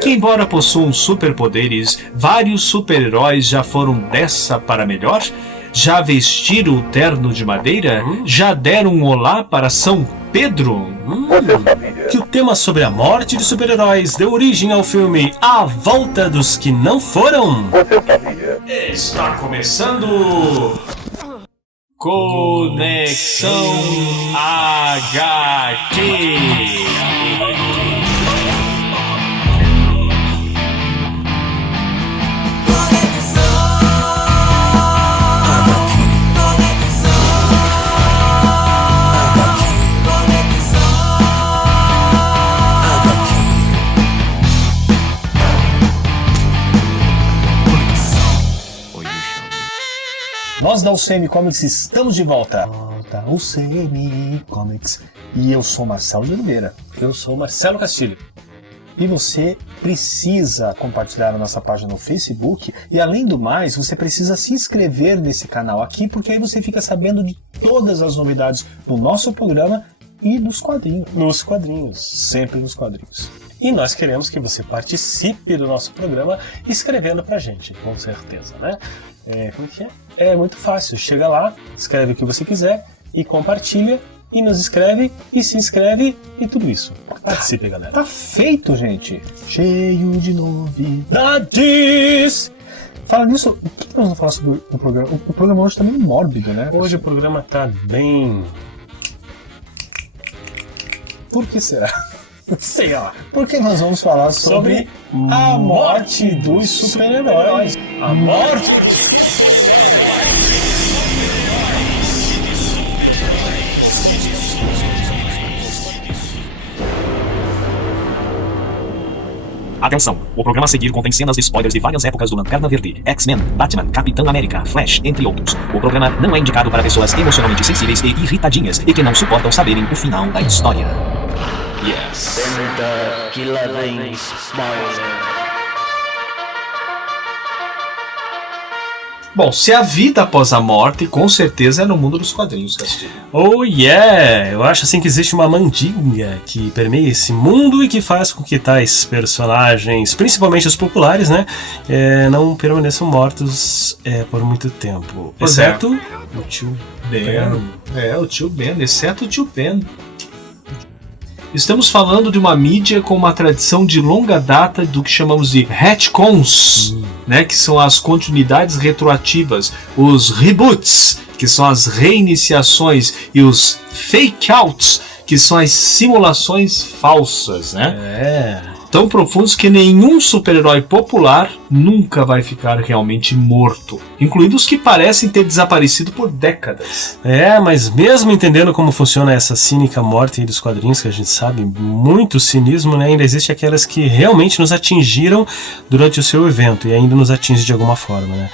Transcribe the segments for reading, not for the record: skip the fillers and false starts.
Que embora possuam superpoderes, vários super-heróis já foram dessa para melhor? Já vestiram o terno de madeira? Já deram um olá para São Pedro? Que o tema sobre a morte de super-heróis deu origem ao filme A Volta dos Que Não Foram? Está começando... Conexão HQ. Nós da UCM Comics estamos de volta. Volta UCM Comics. E eu sou Marcelo de Oliveira. Eu sou Marcelo Castilho. E você precisa compartilhar a nossa página no Facebook. E além do mais, você precisa se inscrever nesse canal aqui, porque aí você fica sabendo de todas as novidades do nosso programa e dos quadrinhos. Nos quadrinhos, sempre nos quadrinhos. E nós queremos que você participe do nosso programa escrevendo pra gente, com certeza, né? Como que é? É muito fácil. Chega lá, escreve o que você quiser e compartilha e nos escreve e se inscreve e tudo isso. Participe, galera. Tá feito, gente. Cheio de novidades. Fala nisso, o que nós vamos falar sobre o programa? O programa hoje tá meio mórbido, né? Hoje o programa tá bem... Por que será? Sei lá. Porque nós vamos falar sobre a morte dos super-heróis. A morte! Atenção! O programa a seguir contém cenas de spoilers de várias épocas do Lanterna Verde, X-Men, Batman, Capitão América, Flash, entre outros. O programa não é indicado para pessoas emocionalmente sensíveis e irritadinhas e que não suportam saberem o final da história. Yes. Senta que lá vem spoiler. Bom, se a vida após a morte, com certeza é no mundo dos quadrinhos, Castilho. Oh yeah! Eu acho assim que existe uma mandinga que permeia esse mundo e que faz com que tais personagens, principalmente os populares, né, não permaneçam mortos por muito tempo. Pois exceto o tio Ben. O tio Ben, exceto o tio Ben. Estamos falando de uma mídia com uma tradição de longa data do que chamamos de retcons, né, que são as continuidades retroativas, os reboots, que são as reiniciações, e os fake-outs, que são as simulações falsas, né? Tão profundos que nenhum super-herói popular nunca vai ficar realmente morto, incluindo os que parecem ter desaparecido por décadas. Mas mesmo entendendo como funciona essa cínica morte dos quadrinhos, que a gente sabe, muito cinismo, né, ainda existe aquelas que realmente nos atingiram durante o seu evento e ainda nos atinge de alguma forma, né?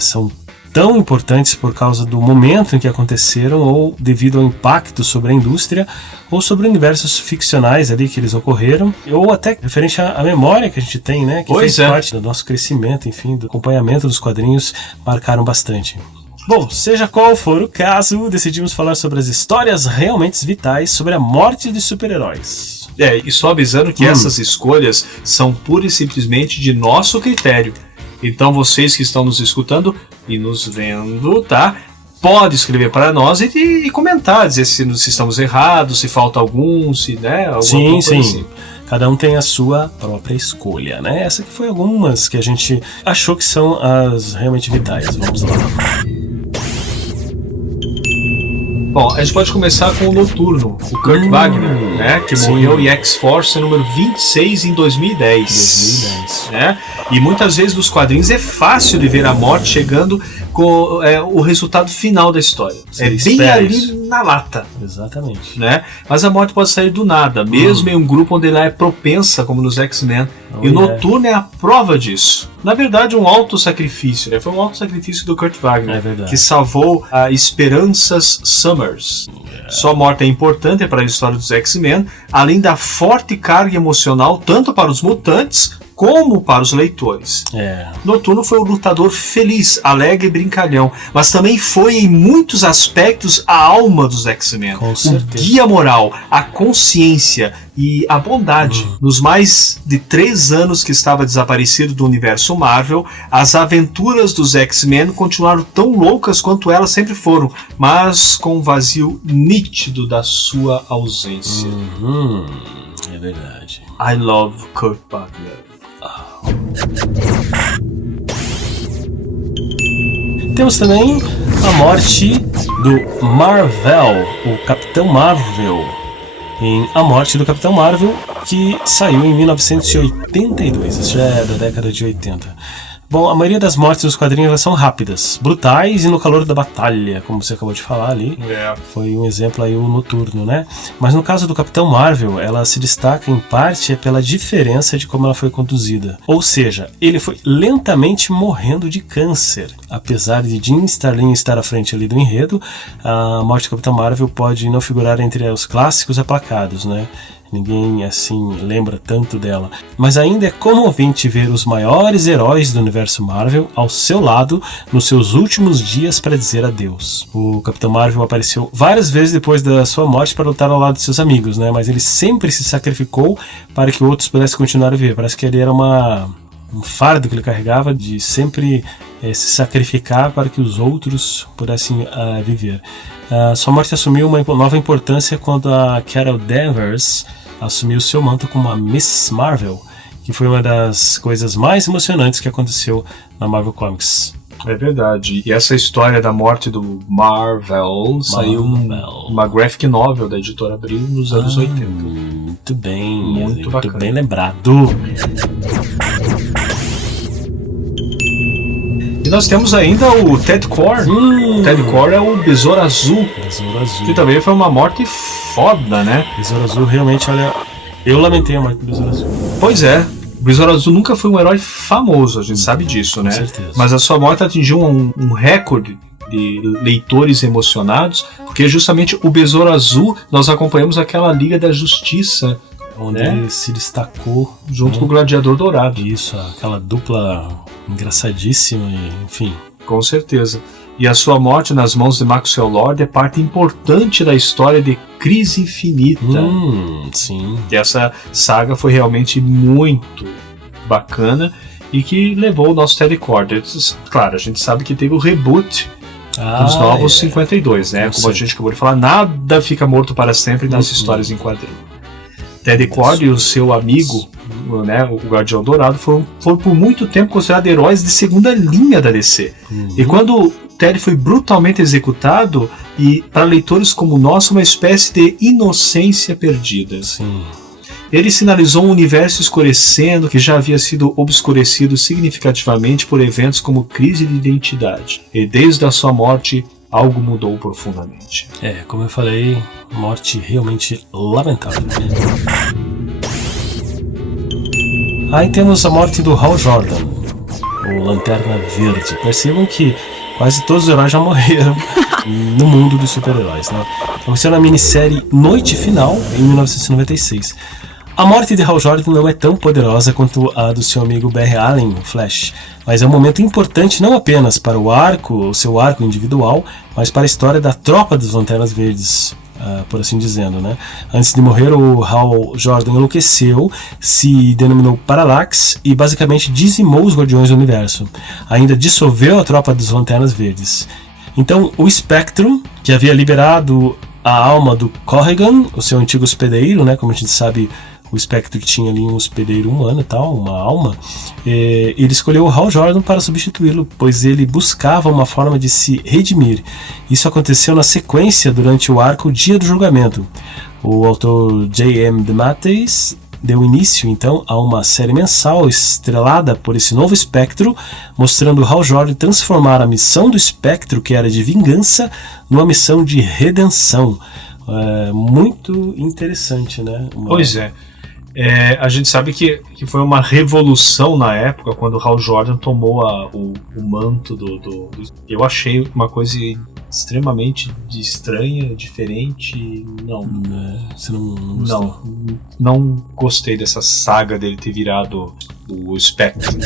São tão importantes por causa do momento em que aconteceram ou devido ao impacto sobre a indústria ou sobre universos ficcionais ali que eles ocorreram, ou até referente à memória que a gente tem, né, que fez parte do nosso crescimento, enfim, do acompanhamento dos quadrinhos, marcaram bastante. Bom, seja qual for o caso, decidimos falar sobre as histórias realmente vitais sobre a morte de super-heróis. E só avisando que essas escolhas são pura e simplesmente de nosso critério. Então vocês que estão nos escutando e nos vendo, tá? Pode escrever para nós e comentar, dizer se estamos errados, se falta algum, se, né? Sim. Assim. Cada um tem a sua própria escolha, né? Essa que foi algumas que a gente achou que são as realmente vitais. Vamos lá. Bom, a gente pode começar com o Noturno, o Kurt Wagner, né, que morreu em X-Force número 26 em 2010. Né? E muitas vezes nos quadrinhos é fácil de ver a morte chegando com o resultado final da história. Bem ali na lata. Exatamente. Né? Mas a morte pode sair do nada, mesmo em um grupo onde ela é propensa, como nos X-Men. E o Noturno é a prova disso. Na verdade, um auto-sacrifício, né? Foi um auto-sacrifício do Kurt Wagner, que salvou a Esperanças Summers. Sua morte é importante para a história dos X-Men, além da forte carga emocional tanto para os mutantes como para os leitores. Noturno foi um lutador feliz, alegre e brincalhão, mas também foi em muitos aspectos a alma dos X-Men. O guia moral, a consciência e a bondade. Nos mais de 3 anos que estava desaparecido do universo Marvel, as aventuras dos X-Men continuaram tão loucas quanto elas sempre foram, mas com um vazio nítido da sua ausência. É verdade. I love Kurt Busiek. Temos também a morte do Marvel, o Capitão Marvel. Em A Morte do Capitão Marvel, que saiu em 1982, isso já é da década de 80. Bom, a maioria das mortes dos quadrinhos elas são rápidas, brutais e no calor da batalha, como você acabou de falar ali. Foi um exemplo aí, o Noturno, né? Mas no caso do Capitão Marvel, ela se destaca em parte pela diferença de como ela foi conduzida. Ou seja, ele foi lentamente morrendo de câncer. Apesar de Jim Starlin estar à frente ali do enredo, a morte do Capitão Marvel pode não figurar entre os clássicos aplacados, né? Ninguém, assim, lembra tanto dela. Mas ainda é comovente ver os maiores heróis do universo Marvel ao seu lado nos seus últimos dias para dizer adeus. O Capitão Marvel apareceu várias vezes depois da sua morte para lutar ao lado de seus amigos, né? Mas ele sempre se sacrificou para que outros pudessem continuar a viver. Parece que ele era um fardo que ele carregava de sempre se sacrificar para que os outros pudessem viver. Sua morte assumiu uma nova importância quando a Carol Danvers assumiu seu manto como a Miss Marvel, que foi uma das coisas mais emocionantes que aconteceu na Marvel Comics. É verdade. E essa história da morte do Marvel saiu numa graphic novel da editora Abril nos anos 80. Muito bem, muito bem lembrado. E nós temos ainda o Ted Kord. Ted Kord é o Besouro Azul. Que também foi uma morte foda, né? Besouro Azul, realmente, olha... Eu lamentei a morte do Besouro Azul. Pois é. O Besouro Azul nunca foi um herói famoso, a gente sabe disso, né? Com certeza. Mas a sua morte atingiu um recorde de leitores emocionados, porque justamente o Besouro Azul, nós acompanhamos aquela Liga da Justiça, onde ele se destacou junto com o Gladiador Dourado. Isso, aquela dupla engraçadíssima, enfim. Com certeza. E a sua morte nas mãos de Maxwell Lord é parte importante da história de Crise Infinita. Sim. E essa saga foi realmente muito bacana e que levou o nosso Ted Kord. Claro, a gente sabe que teve o reboot dos Novos 52, né? Como a gente acabou de falar, nada fica morto para sempre nas histórias em quadrinho. Ted Kord e o seu amigo, né, o Guardião Dourado, foram por muito tempo considerados heróis de segunda linha da DC. E quando Ted foi brutalmente executado, e para leitores como nós, uma espécie de inocência perdida. Sim. Ele sinalizou um universo escurecendo que já havia sido obscurecido significativamente por eventos como crise de identidade. E desde a sua morte, algo mudou profundamente. Como eu falei, morte realmente lamentável. Aí temos a morte do Hal Jordan, o Lanterna Verde. Percebam que quase todos os heróis já morreram no mundo dos super-heróis, né? Aconteceu na minissérie Noite Final, em 1996. A morte de Hal Jordan não é tão poderosa quanto a do seu amigo Barry Allen, o Flash, mas é um momento importante não apenas para o seu arco individual, mas para a história da tropa dos Lanternas Verdes, por assim dizendo, né? Antes de morrer, o Hal Jordan enlouqueceu, se denominou Parallax e basicamente dizimou os Guardiões do Universo. Ainda dissolveu a tropa dos Lanternas Verdes. Então, o Espectro, que havia liberado a alma do Corrigan, o seu antigo hospedeiro, né? Como a gente sabe, o Espectro tinha ali um hospedeiro humano e tal, uma alma. Ele escolheu o Hal Jordan para substituí-lo, pois ele buscava uma forma de se redimir. Isso aconteceu na sequência durante o arco Dia do Julgamento. O autor J.M. DeMatteis deu início então a uma série mensal estrelada por esse novo Espectro, mostrando Hal Jordan transformar a missão do Espectro, que era de vingança, numa missão de redenção. Muito interessante, né? Pois é. A gente sabe que foi uma revolução na época quando o Hal Jordan tomou o manto do... Eu achei uma coisa extremamente estranha, diferente. Você não gostou? Não gostei dessa saga dele ter virado o Spectre.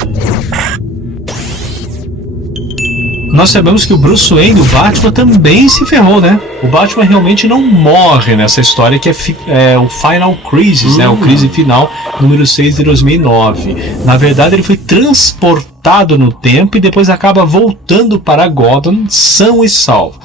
Nós sabemos que o Bruce Wayne, o Batman, também se ferrou, né? O Batman realmente não morre nessa história que é o Final Crisis, né? O crise final, número 6 de 2009. Na verdade, ele foi transportado no tempo e depois acaba voltando para Gotham são e salvo.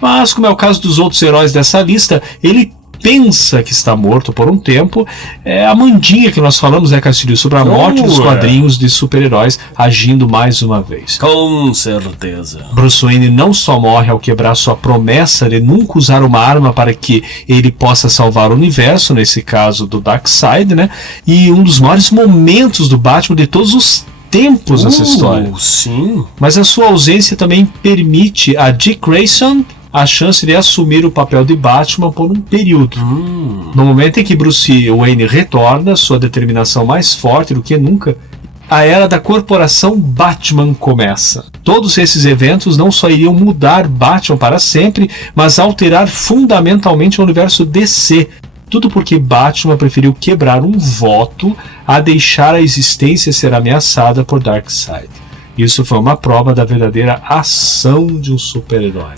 Mas, como é o caso dos outros heróis dessa lista, ele pensa que está morto por um tempo. É a Mandinha que nós falamos, né, Castilho, sobre a morte dos quadrinhos de super-heróis agindo mais uma vez. Com certeza. Bruce Wayne não só morre ao quebrar sua promessa de nunca usar uma arma para que ele possa salvar o universo, nesse caso do Darkseid, né? E um dos maiores momentos do Batman de todos os tempos nessa história. Sim. Mas a sua ausência também permite a Dick Grayson a chance de assumir o papel de Batman por um período. No momento em que Bruce Wayne retorna, sua determinação mais forte do que nunca, a era da corporação Batman começa. Todos esses eventos não só iriam mudar Batman para sempre, mas alterar fundamentalmente o universo DC. Tudo porque Batman preferiu quebrar um voto a deixar a existência ser ameaçada por Darkseid. Isso foi uma prova da verdadeira ação de um super-herói.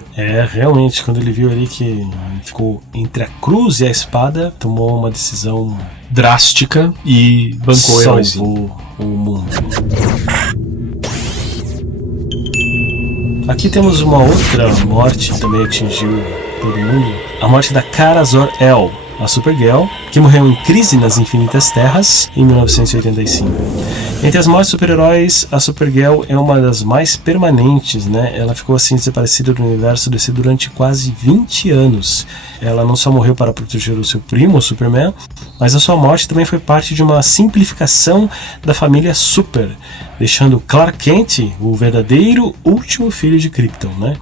Realmente, quando ele viu ali que ficou entre a cruz e a espada, tomou uma decisão drástica e bancou o heróizinho. Salvou o mundo. Aqui temos uma outra morte que também atingiu todo mundo. A morte da Kara Zor-El, a Supergirl, que morreu em Crise nas Infinitas Terras em 1985. Entre as mortes super-heróis, a Supergirl é uma das mais permanentes, né? Ela ficou assim desaparecida do universo DC durante quase 20 anos. Ela não só morreu para proteger o seu primo, o Superman, mas a sua morte também foi parte de uma simplificação da família Super, deixando Clark Kent o verdadeiro último filho de Krypton, né?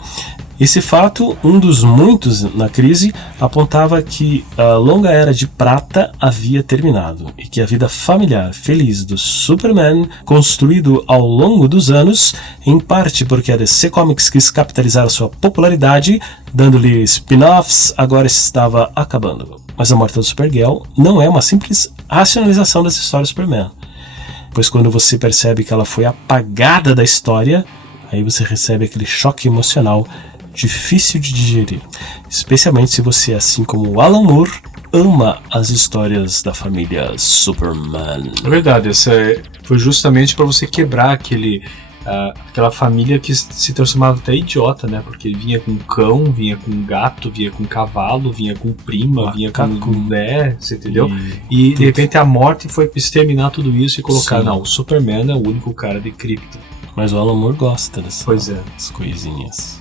Esse fato, um dos muitos na crise, apontava que a longa era de prata havia terminado e que a vida familiar feliz do Superman, construído ao longo dos anos, em parte porque a DC Comics quis capitalizar a sua popularidade, dando-lhe spin-offs, agora estava acabando. Mas a morte da Supergirl não é uma simples racionalização dessa história do Superman, pois quando você percebe que ela foi apagada da história, aí você recebe aquele choque emocional difícil de digerir, especialmente se você, assim como o Alan Moore, ama as histórias da família Superman. É verdade, essa foi justamente para você quebrar aquela família que se transformava até idiota, né? Porque vinha com cão, vinha com gato, vinha com cavalo, vinha com prima, vinha com mulher, você entendeu? E de repente a morte foi exterminar tudo isso e colocar, não, o Superman é o único cara de Krypton. Mas o Alan Moore gosta dessas das coisinhas.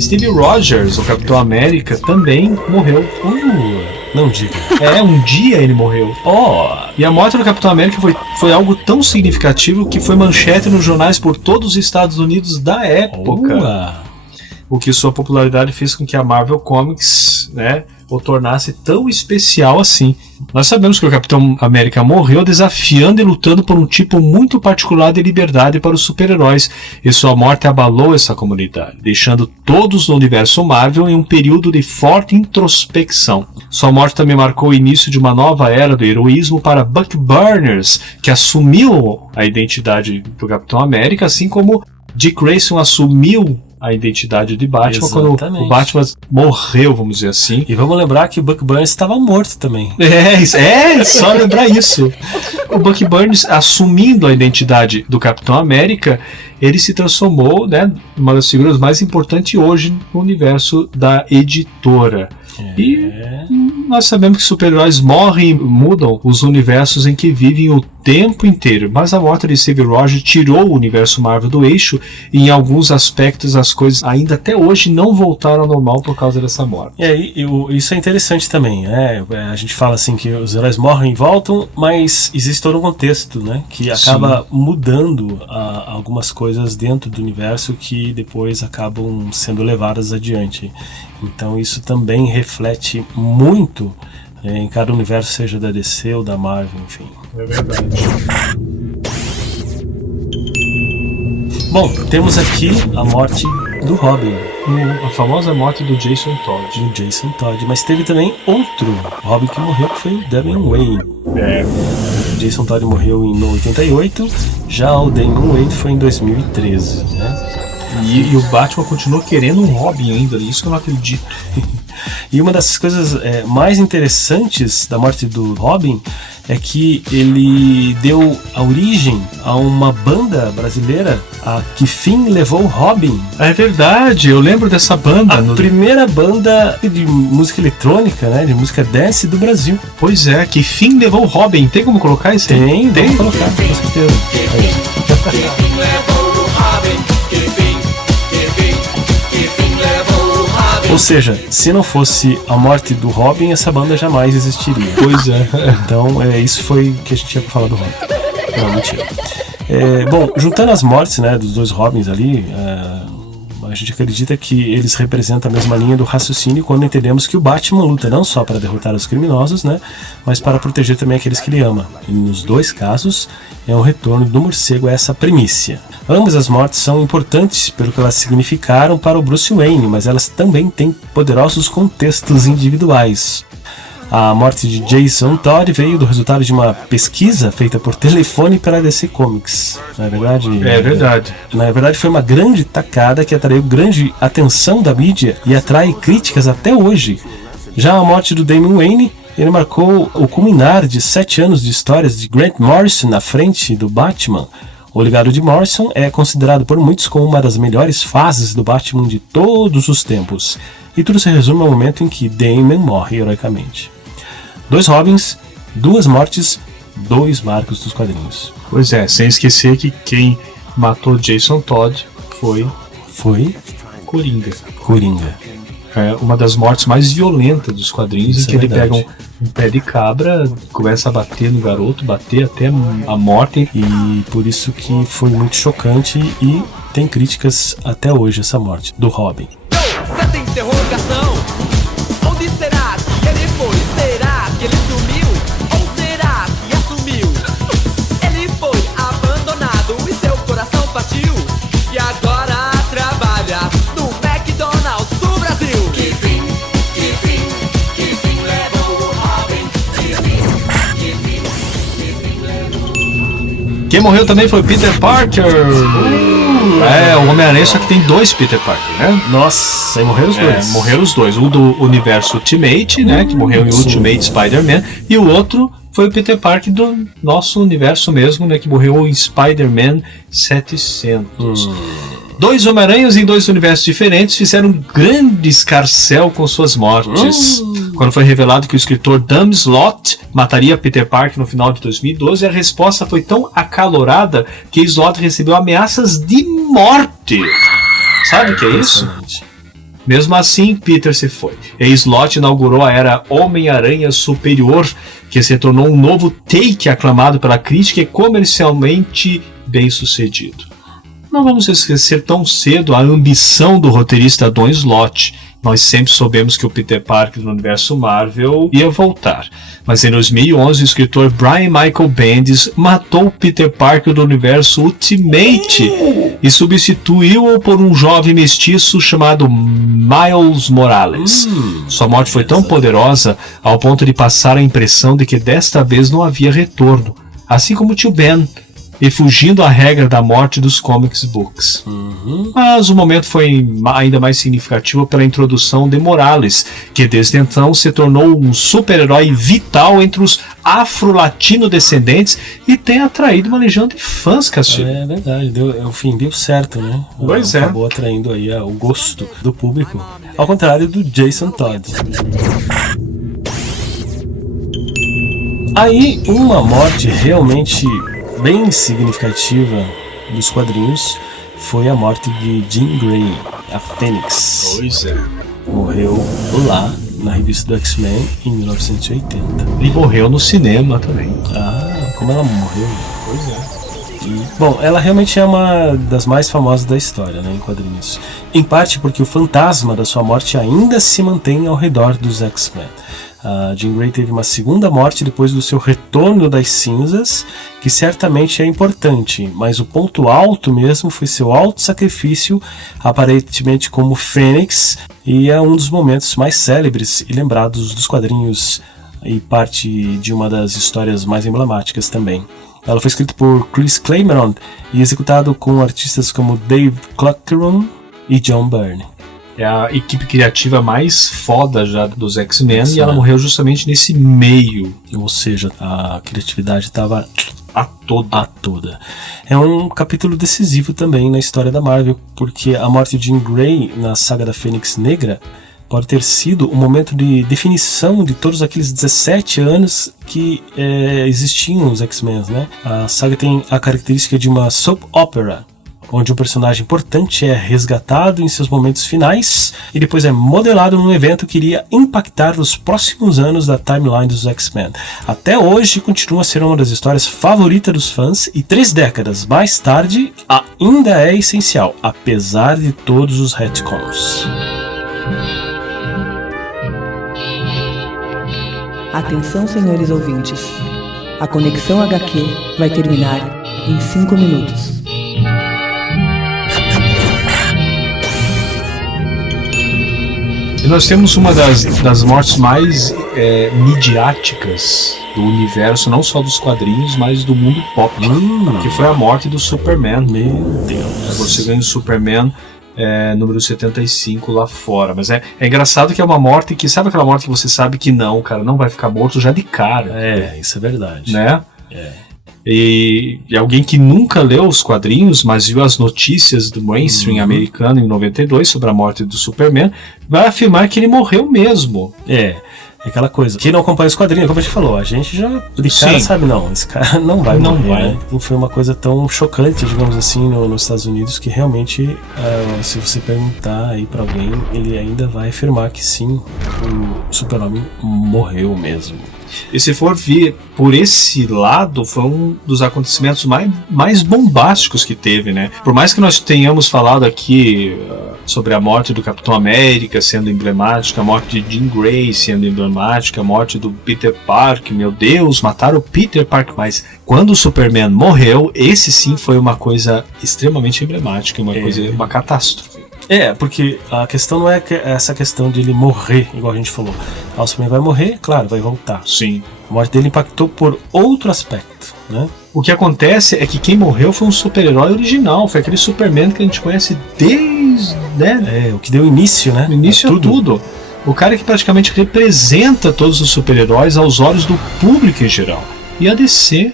Steve Rogers, o Capitão América, também morreu. Não diga. Um dia ele morreu. E a morte do Capitão América foi algo tão significativo que foi manchete nos jornais por todos os Estados Unidos da época. O que sua popularidade fez com que a Marvel Comics, né, o tornasse tão especial assim. Nós sabemos que o Capitão América morreu desafiando e lutando por um tipo muito particular de liberdade para os super-heróis, e sua morte abalou essa comunidade, deixando todos no universo Marvel em um período de forte introspecção. Sua morte também marcou o início de uma nova era do heroísmo para Buck Barnes, que assumiu a identidade do Capitão América, assim como Dick Grayson assumiu a identidade de Batman. Exatamente. Quando o Batman morreu, vamos dizer assim. E vamos lembrar que o Buck Barnes estava morto também. Só lembrar isso. O Buck Barnes, assumindo a identidade do Capitão América, ele se transformou, né, uma das figuras mais importantes hoje no universo da editora. E nós sabemos que super-heróis morrem e mudam os universos em que vivem o tempo inteiro, mas a morte de Steve Rogers tirou o universo Marvel do eixo, e em alguns aspectos as coisas ainda até hoje não voltaram ao normal por causa dessa morte. Isso é interessante também, né? A gente fala assim que os heróis morrem e voltam, mas existe todo um contexto, né, que acaba mudando algumas coisas dentro do universo que depois acabam sendo levadas adiante. Então isso também reflete muito em cada universo, seja da DC ou da Marvel, enfim. É verdade. Bom, temos aqui a morte do Robin. A famosa morte do Jason Todd. Mas teve também outro Robin que morreu, que foi o Damian Wayne. Jason Todd morreu em 88, já o Damian Wayne foi em 2013, né? E o Batman continuou querendo um Robin ainda, isso que eu não acredito. E uma das coisas mais interessantes da morte do Robin é que ele deu a origem a uma banda brasileira, a Que Fim Levou Robin. É verdade, eu lembro dessa banda. Primeira banda de música eletrônica, né, de música dance do Brasil. Pois é, Que Fim Levou Robin. Tem como colocar isso? Tem, vamos colocar, com certeza. Que fim levou o Robin? Que fim levou o Robin? Ou seja, se não fosse a morte do Robin, essa banda jamais existiria. Pois é. Então, isso foi o que a gente tinha pra falar do Robin. Não, mentira. Bom, juntando as mortes, né, dos dois Robins ali, a gente acredita que eles representam a mesma linha do raciocínio quando entendemos que o Batman luta não só para derrotar os criminosos, né, mas para proteger também aqueles que ele ama. E nos dois casos, é um retorno do morcego a essa primícia. Ambas as mortes são importantes pelo que elas significaram para o Bruce Wayne, mas elas também têm poderosos contextos individuais. A morte de Jason Todd veio do resultado de uma pesquisa feita por telefone pela DC Comics. Não é verdade? É verdade. Na verdade, foi uma grande tacada que atraiu grande atenção da mídia e atrai críticas até hoje. Já a morte do Damian Wayne, ele marcou o culminar de 7 anos de histórias de Grant Morrison na frente do Batman. O legado de Morrison é considerado por muitos como uma das melhores fases do Batman de todos os tempos. E tudo se resume ao momento em que Damian morre heroicamente. 2 Robins, 2 mortes, 2 marcos dos quadrinhos. Pois é, sem esquecer que quem matou Jason Todd foi Coringa. É uma das mortes mais violentas dos quadrinhos, em que ele pega um pé de cabra, começa a bater no garoto, bater até a morte. E por isso que foi muito chocante e tem críticas até hoje essa morte do Robin. Certa interrogação. Onde será que ele foi? Será que ele sumiu? Ou será que assumiu? Ele foi abandonado e seu coração partiu. E agora trabalha no McDonald's do Brasil. Que fim levou o Robin? Quem morreu também foi Peter Parker. O Homem-Aranha, só que tem 2 Peter Parker, né? Nossa, aí morreram os dois. Morreram os dois. O do universo Ultimate, né? Que morreu em Ultimate Spider-Man. E o outro foi o Peter Parker do nosso universo mesmo, né? Que morreu em Spider-Man 700. 2 Homem-Aranhas em 2 universos diferentes fizeram um grande escarcéu com suas mortes. Quando foi revelado que o escritor Dan Slott mataria Peter Parker no final de 2012, a resposta foi tão acalorada que Slott recebeu ameaças de morte. Sabe o que é isso? Mesmo assim, Peter se foi. E Slott inaugurou a era Homem-Aranha Superior, que se tornou um novo take aclamado pela crítica e comercialmente bem sucedido. Não vamos esquecer tão cedo a ambição do roteirista Don Slott. Nós sempre soubemos que o Peter Parker no universo Marvel ia voltar. Mas em 2011, o escritor Brian Michael Bendis matou o Peter Parker do universo Ultimate e substituiu-o por um jovem mestiço chamado Miles Morales. Sua morte foi tão poderosa ao ponto de passar a impressão de que desta vez não havia retorno, assim como o tio Ben, e fugindo à regra da morte dos comics books. Mas o momento foi ainda mais significativo pela introdução de Morales, que desde então se tornou um super-herói vital entre os afro-latino-descendentes e tem atraído uma legião de fãs, Castilho. É verdade, deu certo, né? Pois é. Acabou atraindo aí o gosto do público, ao contrário do Jason Todd. Aí, uma morte realmente bem significativa dos quadrinhos foi a morte de Jean Grey, a Fênix. Pois é. Morreu lá na revista do X-Men em 1980. E morreu no cinema também. Como ela morreu. Pois é. Bom, ela realmente é uma das mais famosas da história, né, em quadrinhos. Em parte porque o fantasma da sua morte ainda se mantém ao redor dos X-Men. A Jean Grey teve uma segunda morte depois do seu retorno das cinzas, que certamente é importante, mas o ponto alto mesmo foi seu auto-sacrifício, aparentemente como Fênix, e é um dos momentos mais célebres e lembrados dos quadrinhos e parte de uma das histórias mais emblemáticas também. Ela foi escrita por Chris Claremont e executado com artistas como Dave Cockrum e John Byrne. É a equipe criativa mais foda já dos X-Men e ela morreu justamente nesse meio. Ou seja, a criatividade estava a toda. É um capítulo decisivo também na história da Marvel, porque a morte de Jean Grey na saga da Fênix Negra pode ter sido um momento de definição de todos aqueles 17 anos que existiam os X-Men, né? A saga tem a característica de uma soap opera, onde um personagem importante é resgatado em seus momentos finais e depois é modelado num evento que iria impactar os próximos anos da timeline dos X-Men. Até hoje continua a ser uma das histórias favoritas dos fãs e 3 décadas mais tarde ainda é essencial, apesar de todos os retcons. Atenção, senhores ouvintes. A Conexão HQ vai terminar em 5 minutos. E nós temos uma das mortes mais midiáticas do universo, não só dos quadrinhos, mas do mundo pop, que foi a morte do Superman. Meu Deus. Você ganha o Superman número 75 lá fora. Mas é engraçado que é uma morte que... Sabe aquela morte que você sabe que não, cara, não vai ficar morto já de cara? Isso é verdade. Né? E alguém que nunca leu os quadrinhos, mas viu as notícias do mainstream americano em 92 sobre a morte do Superman, vai afirmar que ele morreu mesmo. É aquela coisa. Quem não acompanha os quadrinhos, como a gente falou, a gente já de cara sabe, não, esse cara não vai morrer. Né? E foi uma coisa tão chocante, digamos assim, nos Estados Unidos, que realmente, se você perguntar aí pra alguém, ele ainda vai afirmar que sim, o Super-Homem morreu mesmo. E se for ver por esse lado, foi um dos acontecimentos mais bombásticos que teve, né? Por mais que nós tenhamos falado aqui sobre a morte do Capitão América sendo emblemática, a morte de Jean Grey sendo emblemática, a morte do Peter Parker, meu Deus, mataram o Peter Parker, mas quando o Superman morreu, esse sim foi uma coisa extremamente emblemática, uma catástrofe. Porque a questão não é essa questão de ele morrer, igual a gente falou. O Superman vai morrer, claro, vai voltar. Sim. A morte dele impactou por outro aspecto, né? O que acontece é que quem morreu foi um super-herói original, foi aquele Superman que a gente conhece desde... Né? O que deu início, né? O início a tudo. O cara que praticamente representa todos os super-heróis aos olhos do público em geral. E a DC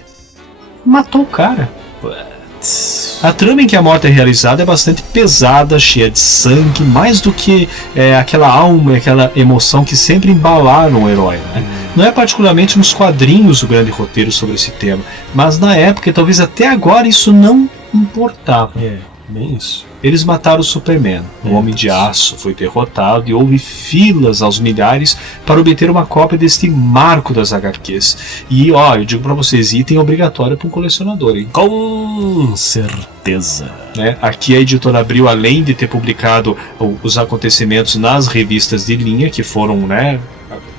matou o cara. A trama em que a morte é realizada é bastante pesada, cheia de sangue, mais do que aquela alma e aquela emoção que sempre embalaram o herói, né? Não é particularmente nos quadrinhos o grande roteiro sobre esse tema, mas na época e talvez até agora isso não importava. Bem isso. Eles mataram o Superman, o Homem de Aço foi derrotado e houve filas aos milhares para obter uma cópia deste marco das HQs. E eu digo pra vocês, item obrigatório para um colecionador, hein? Com certeza. Aqui a editora Abril, além de ter publicado os acontecimentos nas revistas de linha, que foram,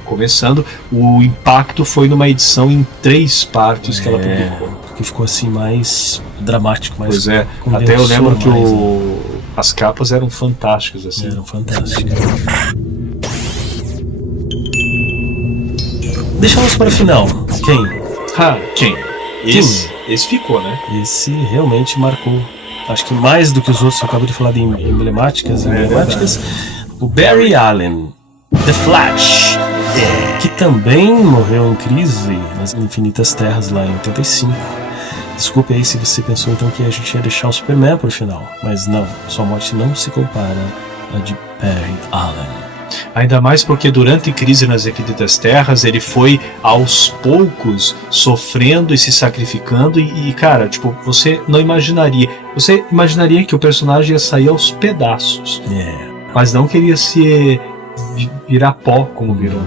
começando, o impacto foi numa edição em 3 partes que ela publicou. Que ficou assim mais dramático, mais. Pois é, até eu lembro que as capas eram fantásticas assim. Eram fantásticas. Deixamos para o final. Quem? Esse ficou, né? Esse realmente marcou. Acho que mais do que os outros, eu acabei de falar de emblemáticas. O Barry Allen, The Flash, que também morreu em crise nas Infinitas Terras lá em 85. Desculpe aí se você pensou então que a gente ia deixar o Superman por final, mas não, sua morte não se compara à de Barry Allen. Ainda mais porque durante a crise nas Infinitas Terras ele foi aos poucos sofrendo e se sacrificando e cara, você não imaginaria, você imaginaria que o personagem ia sair aos pedaços, mas não queria se virar pó como virou.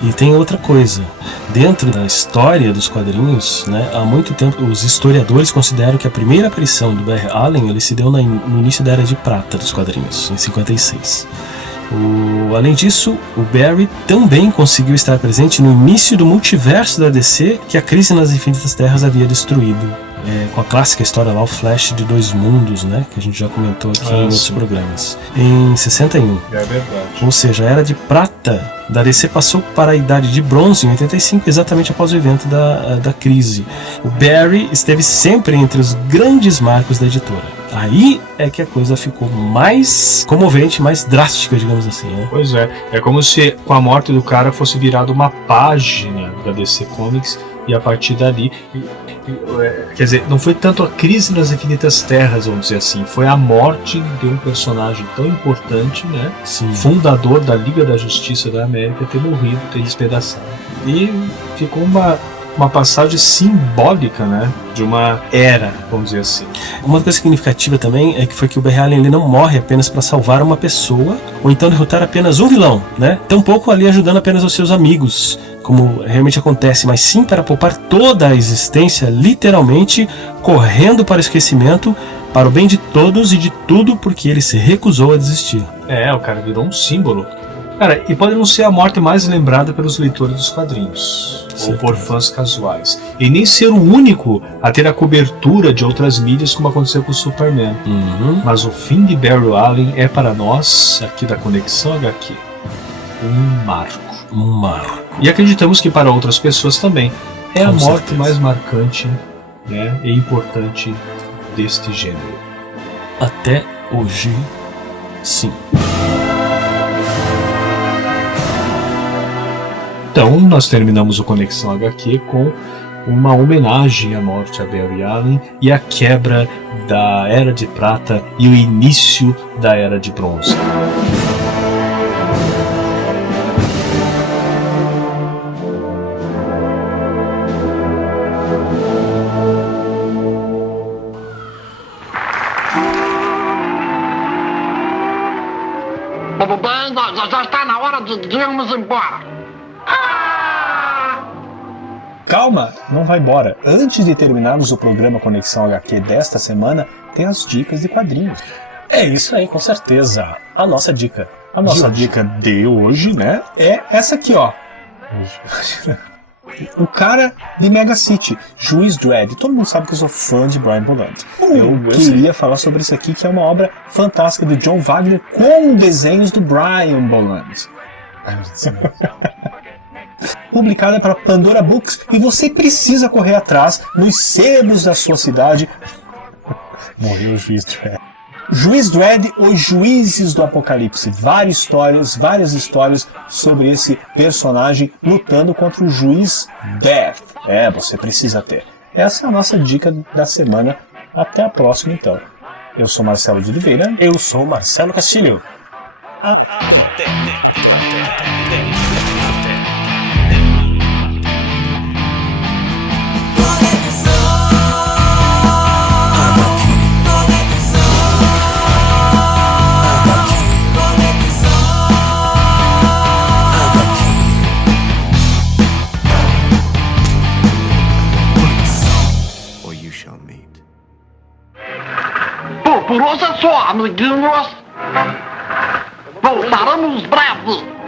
E tem outra coisa, dentro da história dos quadrinhos, há muito tempo os historiadores consideram que a primeira aparição do Barry Allen ele se deu no início da Era de Prata dos quadrinhos, em 56. Além disso, o Barry também conseguiu estar presente no início do multiverso da DC que a crise nas Infinitas Terras havia destruído. Com a clássica história lá, o Flash de 2 mundos, que a gente já comentou aqui em outros programas. Em 61. É verdade. Ou seja, a Era de Prata da DC passou para a Idade de Bronze em 85, exatamente após o evento da crise. O Barry esteve sempre entre os grandes marcos da editora. Aí é que a coisa ficou mais comovente, mais drástica, digamos assim, né? Pois é como se com a morte do cara fosse virado uma página da DC Comics e a partir dali, quer dizer, não foi tanto a crise nas Infinitas Terras, vamos dizer assim, foi a morte de um personagem tão importante, né? Sim. Fundador da Liga da Justiça da América, ter morrido, ter despedaçado. E ficou uma passagem simbólica, né, de uma era, vamos dizer assim. Uma coisa significativa também é que foi que o Barry Allen ele não morre apenas para salvar uma pessoa ou então derrotar apenas um vilão, né? Tampouco ali ajudando apenas os seus amigos, como realmente acontece, mas sim para poupar toda a existência, literalmente correndo para o esquecimento, para o bem de todos e de tudo, porque ele se recusou a desistir. O cara virou um símbolo. Cara, e pode não ser a morte mais lembrada pelos leitores dos quadrinhos, ou por fãs casuais. E nem ser o único a ter a cobertura de outras mídias, como aconteceu com o Superman. Mas o fim de Barry Allen é para nós, aqui da Conexão HQ, um marco. Um marco. E acreditamos que para outras pessoas também. É Com a morte certeza. mais marcante, né, e importante deste gênero. Até hoje, sim. Então, nós terminamos o Conexão HQ com uma homenagem à morte a Barry Allen e a quebra da Era de Prata e o início da Era de Bronze. Tudo bem, já está na hora de irmos embora. Calma, não vai embora. Antes de terminarmos o programa Conexão HQ desta semana, tem as dicas de quadrinhos. É isso aí, com certeza. A nossa dica. A nossa dica de hoje, né, é essa aqui, ó. O cara de Mega City, Juiz Dredd. Todo mundo sabe que eu sou fã de Brian Bolland. Eu queria falar sobre isso aqui, que é uma obra fantástica de John Wagner com desenhos do Brian Bolland. Publicada para Pandora Books, e você precisa correr atrás nos sebos da sua cidade. Morreu o Juiz Dredd. Juiz Dredd, Os Juízes do Apocalipse. Várias histórias sobre esse personagem lutando contra o Juiz Death. Você precisa ter. Essa é a nossa dica da semana. Até a próxima, então. Eu sou Marcelo de Oliveira. Eu sou Marcelo Castilho. Por hoje é só, amiguinhos. Voltaremos breve.